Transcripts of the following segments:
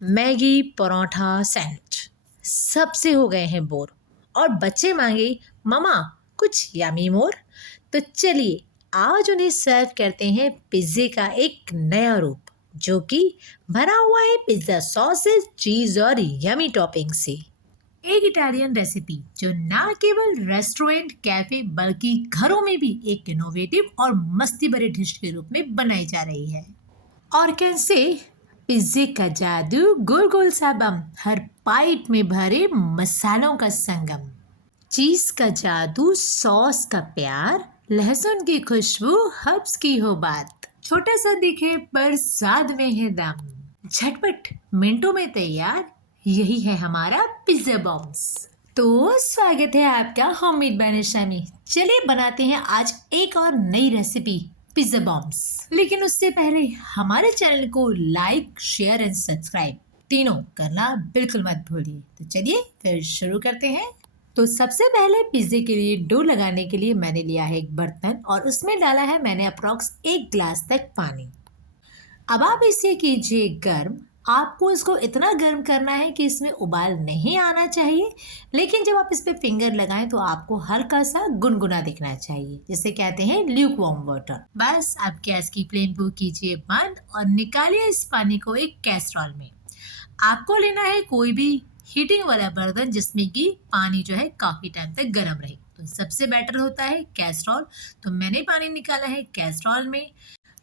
Maggi paratha sandwich सबसे हो गए हैं बोर और बच्चे मांगे ममा कुछ यमी मोर। तो चलिए आज उन्हें सर्व करते हैं पिज्ज़े का एक नया रूप जो कि भरा हुआ है पिज्ज़ा सॉसेज चीज़ और यमी टॉपिंग से। एक इटालियन रेसिपी जो ना केवल रेस्टोरेंट कैफे बल्कि घरों में भी एक इनोवेटिव और मस्ती भरे डिश के रूप में बनाई जा रही है। और कैसे पिज्जे का जादू गोल गोल सा बम हर बाइट में भरे मसालों का संगम, चीज का जादू सॉस का प्यार, लहसुन की खुशबू हर्ब्स की हो बात, छोटा सा दिखे पर स्वाद में है दम, झटपट मिनटों में तैयार, यही है हमारा पिज्जा बॉम्ब्स। तो स्वागत है आपका होममेड बाय निशामी। चलिए बनाते हैं आज एक और नई रेसिपी पिज्जा बॉम्ब्स। लेकिन उससे पहले हमारे चैनल को लाइक शेयर एंड सब्सक्राइब तीनों करना बिल्कुल मत भूलिए। तो चलिए फिर शुरू करते हैं। तो सबसे पहले पिज्जे के लिए डो लगाने के लिए मैंने लिया है एक बर्तन और उसमें डाला है मैंने अप्रॉक्स 1 गिलास तक पानी। अब आप इसे कीजिए गर्म। आपको इसको इतना गर्म करना है कि इसमें उबाल नहीं आना चाहिए, लेकिन जब आप इस पे फिंगर लगाएं तो आपको हल्का सा गुनगुना दिखना चाहिए, जिसे कहते हैं ल्यूक वार्म वाटर। बस आप गैस की फ्लेम को कीजिए बंद और निकालिए इस पानी को एक कैसरोल में। आपको लेना है कोई भी हीटिंग वाला बर्तन जिसमें कि पानी जो है काफी टाइम तक गर्म रहे, तो सबसे बेटर होता है कैसरोल। तो मैंने पानी निकाला है कैसरोल में।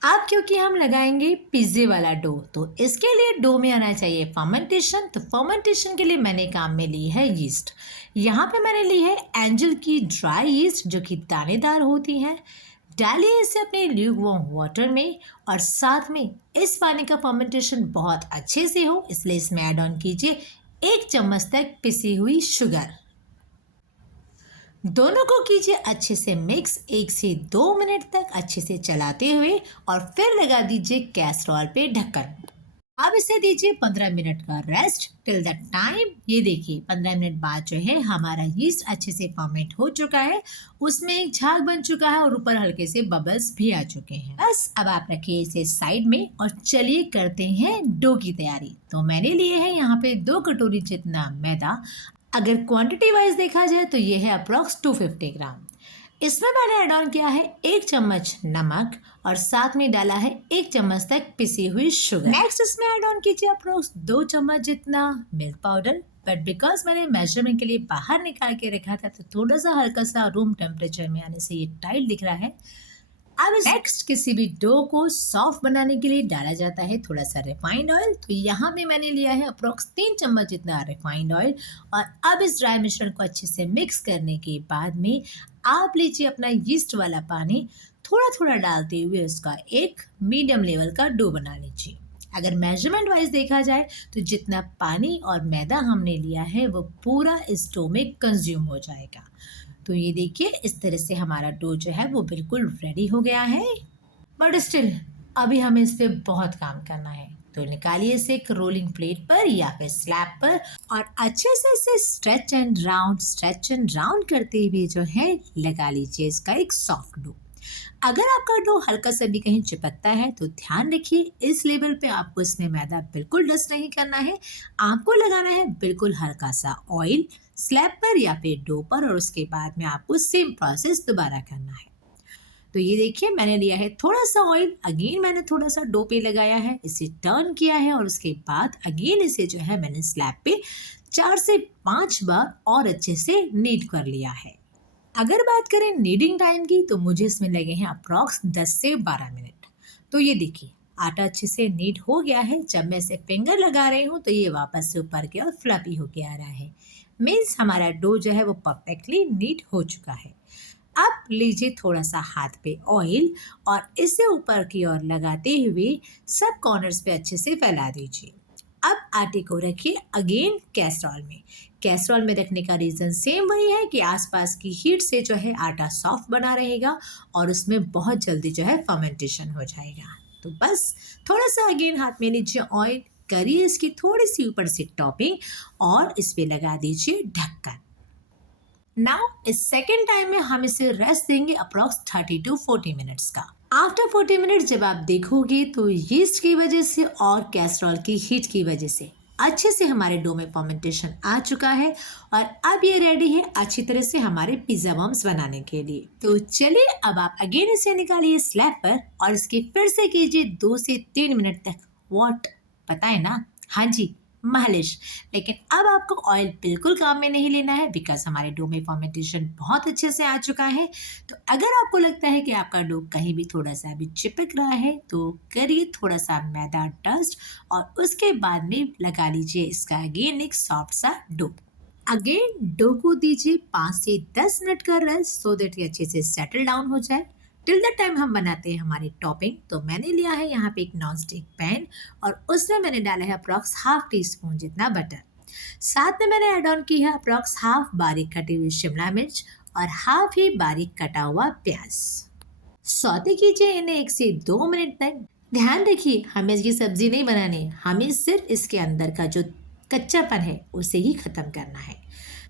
अब क्योंकि हम लगाएंगे पिज्जे वाला डो, तो इसके लिए डो में आना चाहिए फर्मेंटेशन। तो फर्मेंटेशन के लिए मैंने काम में ली है यीस्ट। यहाँ पे मैंने ली है एंजल की ड्राई यीस्ट जो कि दानेदार होती है। डालिए इसे अपने ल्यूक वार्म वाटर में और साथ में इस पानी का फर्मेंटेशन बहुत अच्छे से हो, इसलिए इसमें ऐड ऑन कीजिए 1 चम्मच तक पिसी हुई शुगर। दोनों को कीजिए अच्छे से मिक्स 1 से 2 मिनट तक अच्छे से चलाते हुए और फिर लगा दीजिए कैसरोल पे ढक्कन। अब इसे दीजिए 15 मिनट का रेस्ट। टिल द टाइम ये देखिए 15 मिनट बाद जो है हमारा यीस्ट अच्छे से फर्मेंट हो चुका है, उसमें एक झाग बन चुका है और ऊपर हल्के से बबल्स भी आ चुके हैं। बस अब आप रखिए इसे साइड में और चलिए करते हैं डो की तैयारी। तो मैंने लिए है यहाँ पे 2 कटोरी जितना मैदा। अगर क्वांटिटी वाइज देखा जाए तो ये है अप्रॉक्स 250 ग्राम। इसमें मैंने ऐड ऑन किया है 1 चम्मच नमक और साथ में डाला है 1 चम्मच तक पिसी हुई शुगर। नेक्स्ट इसमें ऐड ऑन कीजिए अप्रॉक्स 2 चम्मच जितना मिल्क पाउडर, बट बिकॉज मैंने मेजरमेंट के लिए बाहर निकाल के रखा था तो थोड़ा सा हल्का सा रूम टेम्परेचर में आने से ये टाइट दिख रहा है। अब नेक्स्ट किसी भी डो को सॉफ्ट बनाने के लिए डाला जाता है थोड़ा सा रिफाइंड ऑयल। तो यहाँ पे मैंने लिया है अप्रॉक्स 3 चम्मच जितना रिफाइंड ऑयल। और अब इस ड्राई मिश्रण को अच्छे से मिक्स करने के बाद में आप लीजिए अपना यीस्ट वाला पानी, थोड़ा थोड़ा डालते हुए उसका एक मीडियम लेवल का डो बना लीजिए। अगर मेजरमेंट वाइज देखा जाए तो जितना पानी और मैदा हमने लिया है वो पूरा इस डो में कंज्यूम हो जाएगा। तो ये देखिए इस तरह से हमारा डो जो है वो बिल्कुल रेडी हो गया है, बट स्टिल अभी हमें इस पे बहुत काम करना है। तो निकालिए इसे एक रोलिंग प्लेट पर या फिर स्लैब पर और अच्छे से इसे स्ट्रेच एंड राउंड करते हुए जो है लगा लीजिए इसका एक सॉफ्ट डो। अगर आपका डो हल्का सा भी कहीं चिपकता है तो ध्यान रखिए इस लेवल पे आपको इसमें मैदा बिल्कुल डस्ट नहीं करना है। आपको लगाना है बिल्कुल हल्का सा ऑयल स्लैब पर या फिर डो पर और उसके बाद में आपको सेम प्रोसेस दोबारा करना है। तो ये देखिए मैंने लिया है थोड़ा सा ऑयल, अगेन मैंने थोड़ा सा डो पे लगाया है, इसे टर्न किया है और उसके बाद अगेन इसे जो है मैंने स्लैब पे 4 से 5 बार और अच्छे से नीड कर लिया है। अगर बात करें नीडिंग टाइम की तो मुझे इसमें लगे हैं अप्रॉक्स 10 से 12 मिनट। तो ये देखिए आटा अच्छे से नीड हो गया है। जब मैं इसे फिंगर लगा रही हूँ तो ये वापस से ऊपर की ओर फ्लफी होके आ रहा है, मीन्स हमारा डो जो है वो परफेक्टली नीड हो चुका है। अब लीजिए थोड़ा सा हाथ पे ऑयल और इसे ऊपर की ओर लगाते हुए सब कॉर्नर्स पे अच्छे से फैला दीजिए। अब आटे को रखिए अगेन कैसरोल में। कैसरोल में रखने का रीज़न सेम वही है कि आसपास की हीट से जो है आटा सॉफ्ट बना रहेगा और उसमें बहुत जल्दी जो है फर्मेंटेशन हो जाएगा। तो बस थोड़ा सा अगेन हाथ में लीजिए ऑयल, करिए इसकी थोड़ी सी ऊपर से टॉपिंग और इस पे लगा दीजिए ढक्कन। नाउ इस सेकेंड टाइम में हम इसे रेस्ट देंगे अप्रॉक्स 30 to 40 मिनट्स का। आफ्टर 40 मिनट जब आप देखोगे तो यीस्ट की वजह से और कैसरोल की हीट की वजह से अच्छे से हमारे डो में फर्मेंटेशन आ चुका है और अब ये रेडी है अच्छी तरह से हमारे पिज्जा बॉम्ब्स बनाने के लिए। तो चलिए अब आप अगेन इसे निकालिए स्लैब पर और इसके फिर से कीजिए 2 से 3 मिनट तक वॉट, पता है ना, हाँ जी, मालिश। लेकिन अब आपको ऑयल बिल्कुल काम में नहीं लेना है बिकॉज हमारे डो में फर्मेंटेशन बहुत अच्छे से आ चुका है। तो अगर आपको लगता है कि आपका डो कहीं भी थोड़ा सा अभी चिपक रहा है तो करिए थोड़ा सा मैदा डस्ट और उसके बाद में लगा लीजिए इसका अगेन एक सॉफ्ट सा डो। अगेन डो को दीजिए 5 से 10 मिनट का रेस्ट सो दैट ये अच्छे से सेटल डाउन हो जाए। टिल द टाइम हम बनाते हैं हमारी टॉपिंग। तो मैंने लिया है यहाँ पे एक नॉन स्टिक पैन और उसमें मैंने डाला है अप्रॉक्स हाफ टी स्पून जितना बटर। साथ में मैंने ऐड ऑन की है अप्रॉक्स हाफ बारीक कटी हुई शिमला मिर्च और हाफ ही बारीक कटा हुआ प्याज। सौते कीजिए इन्हें 1 से 2 मिनट तक। ध्यान रखिए हमें इसकी सब्जी नहीं बनानी है, हमें सिर्फ इसके अंदर का जो कच्चापन है उसे ही खत्म करना है।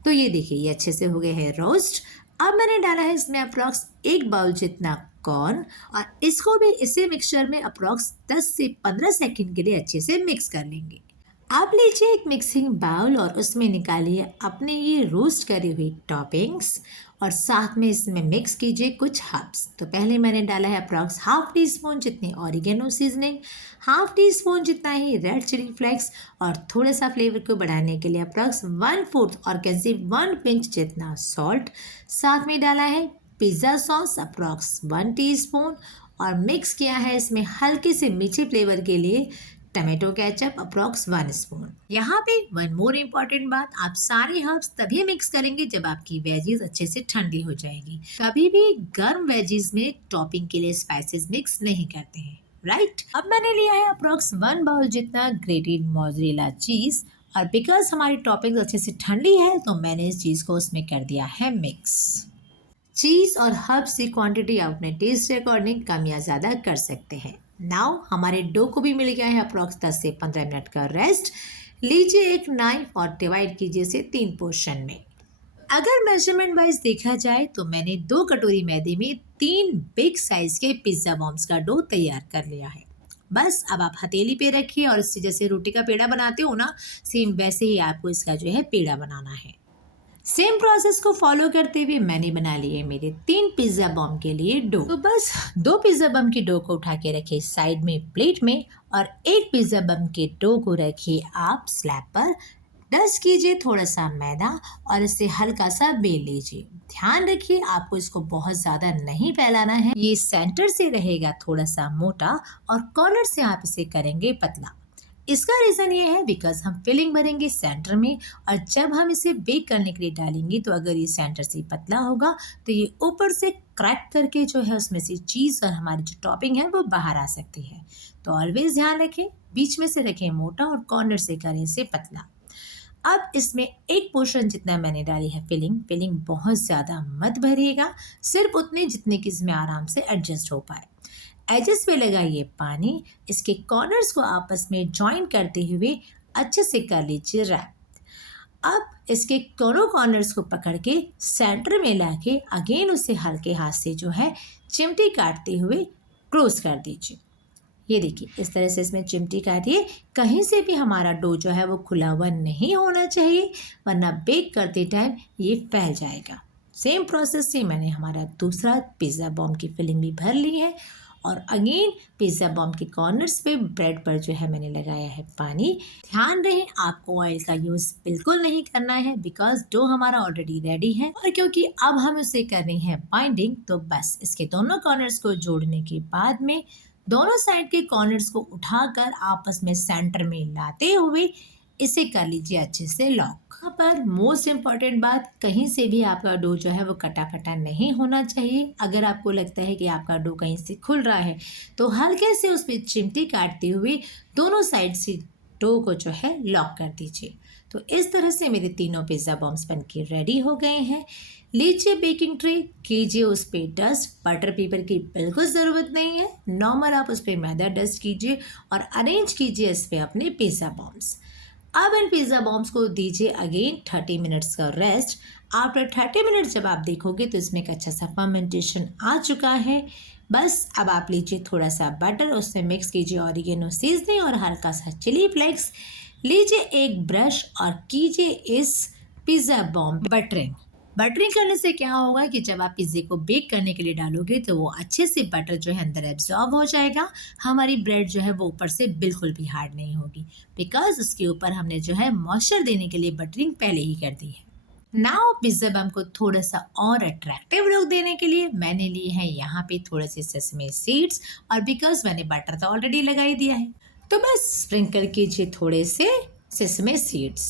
तो ये देखिए ये अच्छे से हो गए हैं रोस्ट। अब मैंने डाला है इसमें अप्रॉक्स 1 बाउल जितना कॉर्न और इसको भी इसी मिक्सचर में अप्रॉक्स 10 से 15 सेकंड के लिए अच्छे से मिक्स कर लेंगे। आप लीजिए एक मिक्सिंग बाउल और उसमें निकालिए अपने ये रोस्ट करी हुई टॉपिंग्स और साथ में इसमें मिक्स कीजिए कुछ हर्ब्स। तो पहले मैंने डाला है अप्रॉक्स हाफ टी स्पून जितनी oregano seasoning, half tea spoon जितना ही रेड चिली फ्लेक्स और थोड़ा सा फ्लेवर को बढ़ाने के लिए अप्रॉक्स 1/4 और कैसे 1 पिंच जितना सॉल्ट। साथ में डाला है पिज़्ज़ा सॉस अप्रॉक्स 1 टीस्पून और मिक्स किया है इसमें हल्के से मीठे फ्लेवर के लिए टमाटो केचप अप्रॉक्स 1 स्पून। यहाँ पे वन मोर इम्पॉर्टेंट बात, आप सारे हर्ब्स तभी मिक्स करेंगे जब आपकी वेजीज अच्छे से ठंडी हो जाएगी। कभी भी गर्म वेजीज में टॉपिंग के लिए स्पाइसेस मिक्स नहीं करते हैं, राइट। अब मैंने लिया है अप्रॉक्स 1 बाउल जितना ग्रेटेड मोज़रेला चीज और बिकॉज हमारी टॉपिंग अच्छे से ठंडी है तो मैंने इस चीज को उसमें कर दिया है मिक्स। चीज़ और हर्ब्स की क्वांटिटी आप अपने टेस्ट के अकॉर्डिंग कम या ज़्यादा कर सकते हैं। नाउ हमारे डो को भी मिल गया है अप्रॉक्स 10 से 15 मिनट का रेस्ट। लीजिए एक नाइफ और डिवाइड कीजिए इसे 3 पोर्शन में। अगर मेजरमेंट वाइज देखा जाए तो मैंने 2 कटोरी मैदे में 3 बिग साइज के पिज्ज़ा बॉम्ब्स का डो तैयार कर लिया है। बस अब आप हथेली पे रखिए और इससे जैसे रोटी का पेड़ा बनाते हो ना, सेम वैसे ही आपको इसका जो है पेड़ा बनाना है। सेम प्रोसेस को फॉलो करते हुए मैंने बना लिए मेरे 3 पिज्ज़ा बॉम्ब के लिए डो। तो बस 2 पिज्ज़ा बम की डो को उठा के रखिए साइड में प्लेट में और एक पिज्ज़ा बम के डो को रखिए आप स्लैब पर। डस्ट कीजिए थोड़ा सा मैदा और इसे हल्का सा बेल लीजिए। ध्यान रखिए आपको इसको बहुत ज़्यादा नहीं फैलाना है, ये सेंटर से रहेगा थोड़ा सा मोटा और कॉर्नर से आप इसे करेंगे पतला। इसका रीज़न ये है बिकॉज हम फिलिंग भरेंगे सेंटर में और जब हम इसे बेक करने के लिए डालेंगे तो अगर ये सेंटर से पतला होगा तो ये ऊपर से क्रैक करके जो है उसमें से चीज़ और हमारी जो टॉपिंग है वो बाहर आ सकती है। तो ऑलवेज ध्यान रखें बीच में से रखें मोटा और कॉर्नर से करें इसे पतला। अब इसमें एक पोर्शन जितना मैंने डाली है फिलिंग बहुत ज़्यादा मत भरिएगा, सिर्फ उतने जितने कि इसमें आराम से एडजस्ट हो पाए। एजेस पे लगाइए पानी, इसके कॉर्नर्स को आपस में जॉइन करते हुए अच्छे से कर लीजिए रैप। अब इसके दोनों कॉर्नर्स को पकड़ के सेंटर में लाके अगेन उसे हल्के हाथ से जो है चिमटी काटते हुए क्लोज कर दीजिए। ये देखिए इस तरह से इसमें चिमटी काटिए, कहीं से भी हमारा डो जो है वो खुला हुआ नहीं होना चाहिए वरना बेक करते टाइम ये फैल जाएगा। सेम प्रोसेस से मैंने हमारा दूसरा पिज़्ज़ा बॉम्ब की फिलिंग भी भर ली है और अगेन पिज़्ज़ा बॉम्ब के कॉर्नर्स पे ब्रेड पर जो है मैंने लगाया है पानी। ध्यान रहे आपको ऑयल का यूज़ बिल्कुल नहीं करना है बिकॉज डो हमारा ऑलरेडी रेडी है और क्योंकि अब हम इसे कर रहे हैं बाइंडिंग तो बस इसके दोनों कॉर्नर्स को जोड़ने के बाद में दोनों साइड के कॉर्नर्स को उठाकर आपस में सेंटर में लाते हुए इसे कर लीजिए अच्छे से लॉक। यहाँ पर मोस्ट इम्पॉर्टेंट बात, कहीं से भी आपका डो जो है वो कटा फटा नहीं होना चाहिए। अगर आपको लगता है कि आपका डो कहीं से खुल रहा है तो हल्के से उस पर चिमटी काटते हुए दोनों साइड से डो को जो है लॉक कर दीजिए। तो इस तरह से मेरे तीनों पिज़्ज़ा बॉम्ब्स बन के रेडी हो गए हैं। लीजिए बेकिंग ट्रे, कीजिए उस पर डस्ट, बटर पेपर की बिल्कुल ज़रूरत नहीं है, नॉर्मल आप उस पर मैदा डस्ट कीजिए और अरेंज कीजिए इस पर अपने पिज़्ज़ा बॉम्ब्स। अब इन पिज़्ज़ा बॉम्ब्स को दीजिए अगेन 30 मिनट्स का रेस्ट। आफ्टर 30 मिनट्स जब आप देखोगे तो इसमें एक अच्छा सा फर्मेंटेशन आ चुका है। बस अब आप लीजिए थोड़ा सा बटर, उसमें मिक्स कीजिए ऑरिगेनो सीजनिंग और हल्का सा चिली फ्लेक्स। लीजिए एक ब्रश और कीजिए इस पिज़्ज़ा बॉम्ब बटरिंग। बटरिंग करने से क्या होगा कि जब आप पिज़्ज़े को बेक करने के लिए डालोगे तो वो अच्छे से बटर जो है अंदर एब्जॉर्ब हो जाएगा। हमारी ब्रेड जो है वो ऊपर से बिल्कुल भी हार्ड नहीं होगी, बिकॉज उसके ऊपर हमने जो है मॉइस्चर देने के लिए बटरिंग पहले ही कर दी है। नाउ पिज़्ज़ा बम को थोड़ा सा और अट्रैक्टिव लुक देने के लिए मैंने लिए हैं यहाँ पे थोड़े से सेसमे सीड्स, और बिकॉज मैंने बटर तो ऑलरेडी लगा ही दिया है तो बस स्प्रिंकल कीजिए थोड़े से सेसमे सीड्स।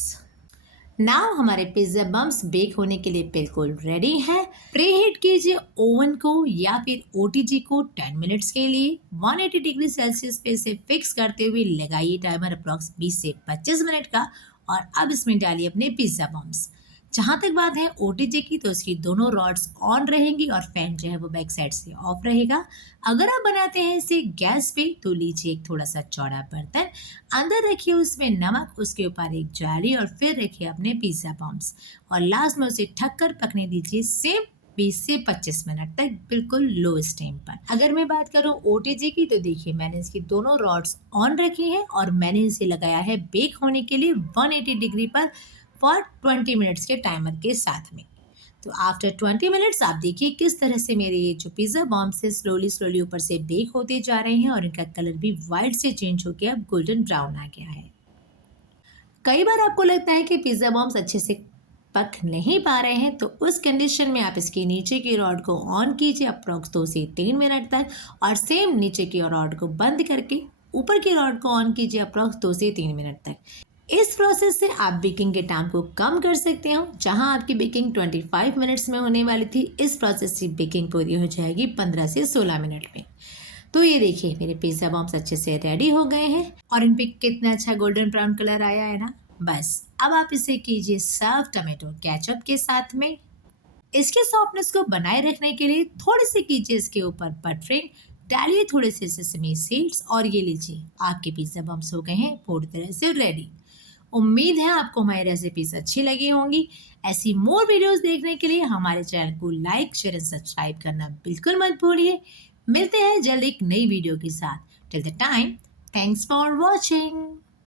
नाउ हमारे पिज्ज़ा बम्स बेक होने के लिए बिल्कुल रेडी हैं। प्रीहीट कीजिए ओवन को या फिर ओटीजी को 10 मिनट्स के लिए। 180 डिग्री सेल्सियस पे इसे फिक्स करते हुए लगाइए टाइमर अप्रॉक्स 20 से 25 मिनट का। और अब इसमें डालिए अपने पिज्ज़ा बम्स। जहाँ तक बात है ओटीजी की, तो उसकी दोनों रॉड्स ऑन रहेंगी और फैन जो है वो बैक साइड से ऑफ रहेगा। अगर आप बनाते हैं इसे गैस पे तो लीजिए एक थोड़ा सा चौड़ा बर्तन, अंदर रखिए उसमें नमक, उसके ऊपर एक जाली और फिर रखिए अपने पिज़्ज़ा बॉम्ब्स और लास्ट में उसे ढक कर पकने दीजिए सेम 20 से 25 मिनट तक बिल्कुल लो स्टीम पर। अगर मैं बात करूं ओटीजी की तो देखिए मैंने इसकी दोनों रॉड्स ऑन रखी हैं और मैंने इसे लगाया है बेक होने के लिए 180 डिग्री पर फॉर 20 मिनट्स के टाइमर के साथ में। तो आफ्टर 20 मिनट्स आप देखिए किस तरह से मेरे ये जो पिज़्ज़ा बॉम्ब से स्लोली स्लोली ऊपर से बेक होते जा रहे हैं और इनका कलर भी वाइट से चेंज होकर अब गोल्डन ब्राउन आ गया है। कई बार आपको लगता है कि पिज़्ज़ा बॉम्ब्स अच्छे से पक नहीं पा रहे हैं, तो उस कंडीशन में आप इसके नीचे की रॉड को ऑन कीजिए अप्रॉक्स 2 से 3 मिनट तक और सेम नीचे की रॉड को बंद करके ऊपर की रॉड को ऑन कीजिए अप्रॉक्स 2 से 3 मिनट तक। इस प्रोसेस से आप बेकिंग के टाइम को कम कर सकते हो। जहां आपकी बेकिंग 25 मिनट्स में होने वाली थी, इस प्रोसेस से बेकिंग पूरी हो जाएगी 15 से 16 मिनट में। तो ये देखिए मेरे पिज़्ज़ा बॉम्ब्स अच्छे से रेडी हो गए हैं और इन पे कितना अच्छा गोल्डन ब्राउन कलर आया है ना। बस अब आप इसे कीजिए सर्व टमाटो केचप के साथ में। इसके सॉफ्टनेस को बनाए रखने के लिए थोड़ी सी कीजिए इसके ऊपर बटरिंग, डालिए थोड़े से सेसमी सीड्स और ये लीजिए आपके पिज़्ज़ा बम्स हो गए हैं पूरी तरह से रेडी। उम्मीद है आपको हमारी रेसिपीज अच्छी लगी होंगी। ऐसी मोर वीडियोस देखने के लिए हमारे चैनल को लाइक शेयर एंड सब्सक्राइब करना बिल्कुल मत भूलिए। मिलते हैं जल्द एक नई वीडियो के साथ। Till the time, thanks for watching.